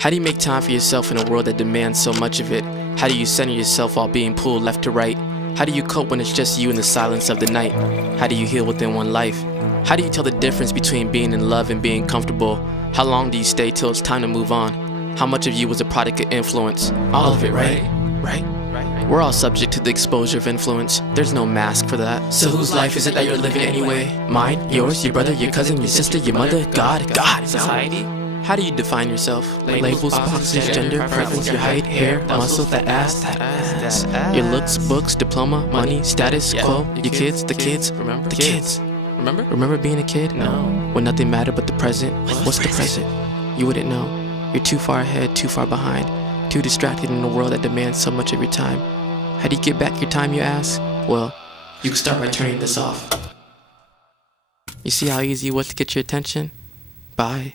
How do you make time for yourself in a world that demands so much of it? How do you center yourself while being pulled left to right? How do you cope when it's just you in the silence of the night? How do you heal within one life? How do you tell the difference between being in love and being comfortable? How long do you stay till it's time to move on? How much of you was a product of influence? All of it, right? Right. We're all subject to the exposure of influence. There's no mask for that. So whose life is it that you're living anyway? Mine? Yours? Your brother? Your cousin? Your sister? Your mother? God? Society? How do you define yourself? Labels, boxes, gender, preference, your height, hair, muscle, that ass. Your looks, books, diploma, money, status, quo, your kids, the kids. Remember? The kids. Remember being a kid? No. When nothing mattered but the present? What's the present? You wouldn't know. You're too far ahead, too far behind. Too distracted in a world that demands so much of your time. How do you get back your time, you ask? Well, you can start by turning this off. You see how easy it was to get your attention? Bye.